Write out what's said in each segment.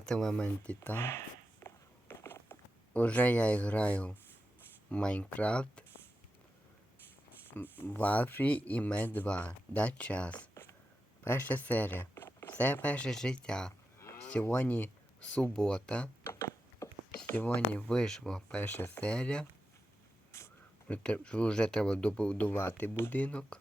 в Element Titan. Уже я граю в Майнкрафт. В Афрі і Ме 2. Да час. Перша серія. Це перше життя. Сьогодні субота. Сьогодні вийшла перша серія. Вже треба добудувати будинок.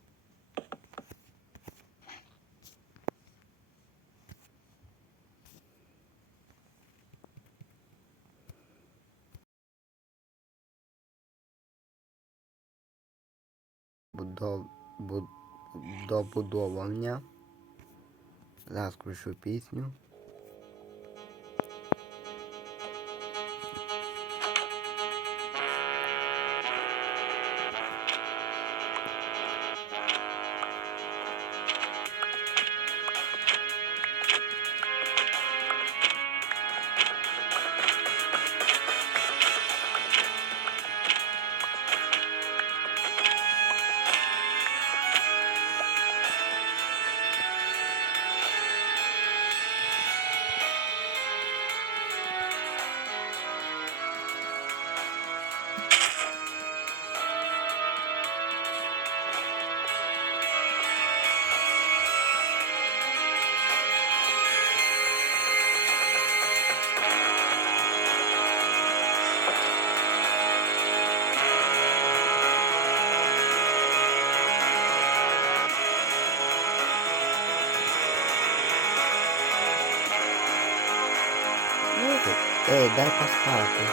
Добудовування. Зараз включу пісню. Ей, дай поспати.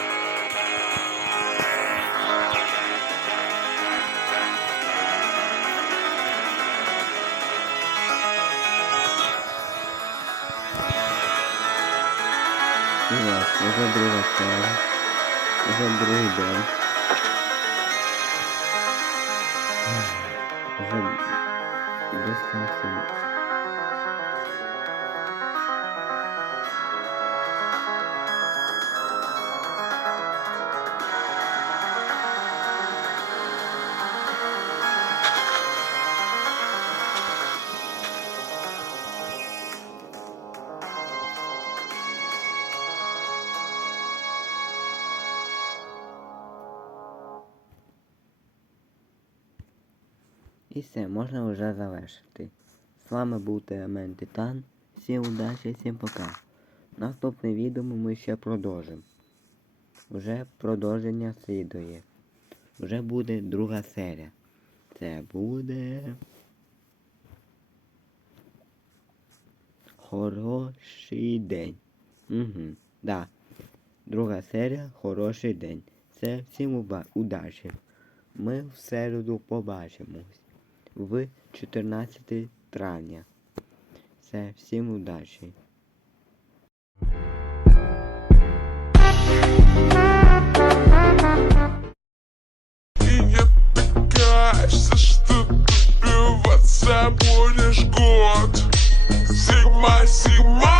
Ось, вже друга сцена. Вже другий день. Вже достатньо. І все, можна вже завершити. З вами був Теамен Титан. Всім удачі, всім пока. Наступне відео ми ще продовжимо. Уже продовження слідує. Вже буде друга серія. Це буде. Хороший день. Угу, да. Друга серія Хороший день. Це всім удачі. Ми в середу побачимось в 14 травня. Все, всім удачі! Кажется, что добиваться будешь год Зима, зима